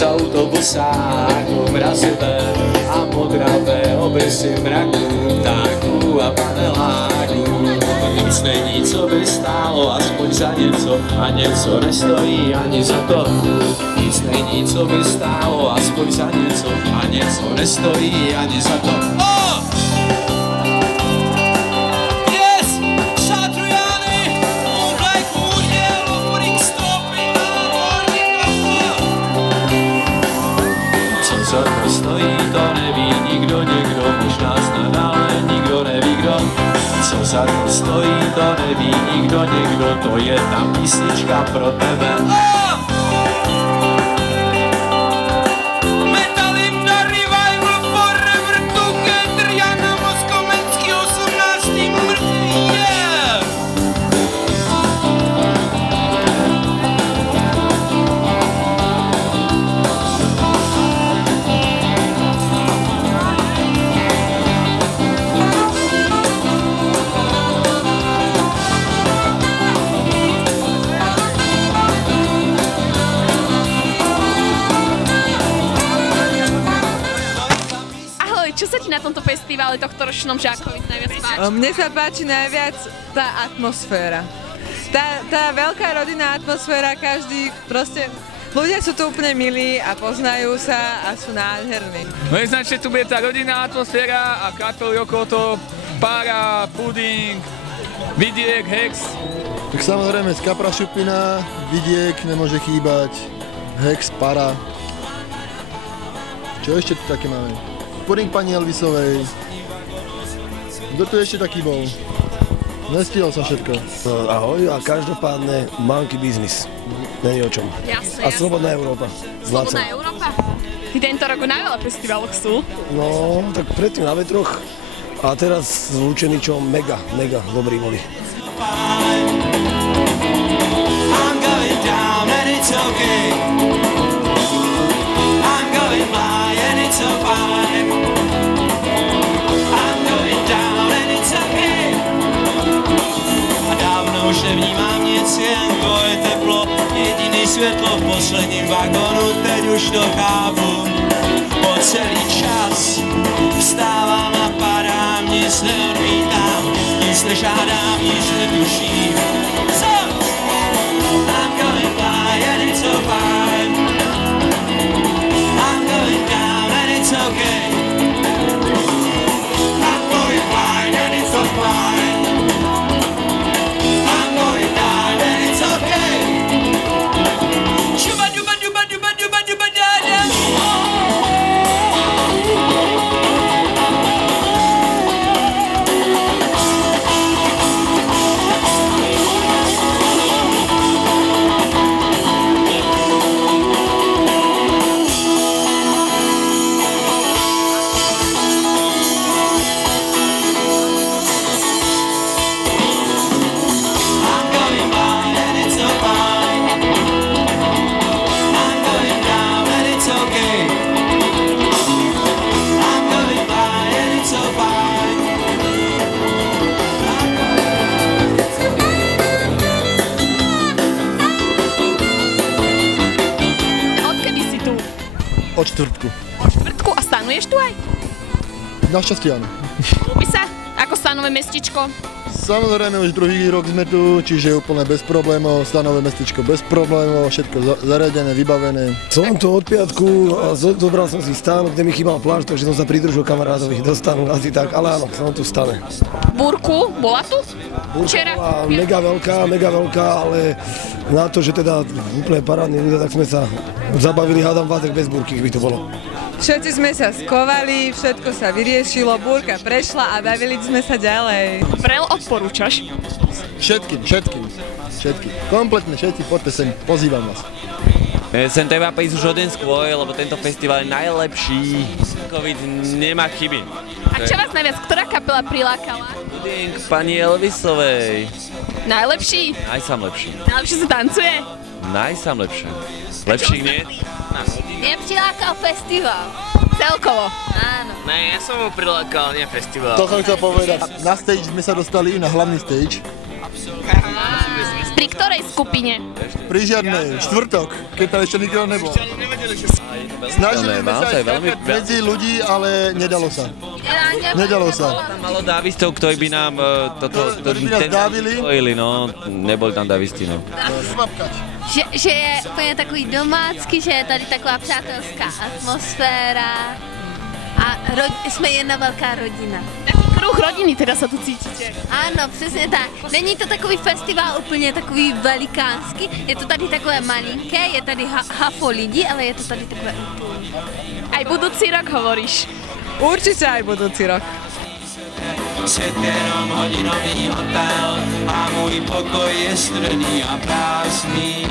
z autobusáku mrazivé a modravé obrisy mraku, ptáků a paneláků. Nic není, co by stálo aspoň za něco, a něco nestojí ani za to. Nic není, co by stálo aspoň za něco, a něco nestojí ani za to. Co to stojí, to neví nikdo, někdo, možná snad, ale nikdo neví kdo. Co za to stojí, to neví nikdo, někdo, to je ta písnička pro tebe. Čo sa ti na tomto festivale tohtoročnom Žákovic najviac páči? Mne sa páči najviac tá atmosféra. Tá veľká rodinná atmosféra, každý proste... Ľudia sú tu úplne milí a poznajú sa a sú nádherní. No je znať, že tu bude tá rodinná atmosféra a kapely okolo toho, Pára, Puding, Vidiek, Hex. Tak samozrejme z Kapra Šupina, Vidiek nemôže chýbať, Hex, Para. Čo ešte tu také máme? Puding pani Elvisovej. Kto tu ešte taký bol? Nestihol som všetko. Ahoj a každopádne Monkey Business. Není o čom. Jasne, A Slobodná Európa. Slobodná Európa? Ty tento rok na veľa festivaloch sú. No, tak predtým na Vetroch a teraz s Lučeničom mega dobrí boli. I'm going down and it's okay. I'm going by and it's so fine. I'm going down and it's okay. A dávno už nevnímám nic, jen tvoje teplo. Jediný světlo v posledním vagonu, teď už to chápu. Po celý čas vstávám a padám, nic neodmítám, nic nežádám, nic netuším. So, I'm going by and it's so fine. I'm going down and it's okay. I'm going blind and it's so fine. I'm going down and it's okay. Shuba duba duba duba duba duba da da. Od štvrtku. Od štvrtku a stanuješ tu aj? Našťastie áno. Ľúbi sa? Ako stanové mestičko? Samozrejme už druhý rok sme tu, čiže úplne bez problémov, stanové mestečko bez problémov, všetko zariadené, vybavené. Som tu od piatku a zobral som si stán, kde mi chýbal plášť, takže som sa pridružil kamarádovi do stanu, asi tak, ale áno, som tu v stane. Búrku bola tu? Búrka bola mega veľká, ale na to, že teda úplne parádni ľudia, tak sme sa zabavili, hádam vás, bez búrky, by to bolo. Všetci sme sa skovali, všetko sa vyriešilo, búrka prešla a bavili sme sa ďalej. Vrel odporúčaš? Všetkým. Kompletne všetci, poďte sem, pozývam vás. Sem treba prísť už o deň skôr, lebo tento festival je najlepší. Covid nemá chyby. A čo vás najviac, ktorá kapela prilákala? Puding pani Elvisovej. Najlepší? Najsám lepší. Najlepšie sa tancuje? Najsám lepšie. Lepších nie? Mňa prilákal festival. Celkovo? Áno. Ne, ja som mu prilákal, nie festival. To som chcel povedať. Na stage sme sa dostali, na hlavný stage. Pri ktorej skupine? Pri žiadnej, štvrtok, keď tam ešte nikto nebol. Snažili sme sa skákať medzi ľudí, ale nedalo sa. Nedalo sa. Tam malo dávistov, ktorí by nám ktorí by nás dávili. No, neboli tam dávisti, no. Že je úplně takový domácky, že je tady taková přátelská atmosféra a jsme jedna velká rodina. Taký kruh rodiny teda sa tu cítite. Ano, přesně tak. Není to takový festival úplně takový velikánský, je to tady takové malinké, je tady hafo lidí, ale je to tady takové úplně. Aj budúci rok hovoríš. Určite aj budúci rok. Svět jenom hodinový hotel a můj pokoj je strný a prázdný.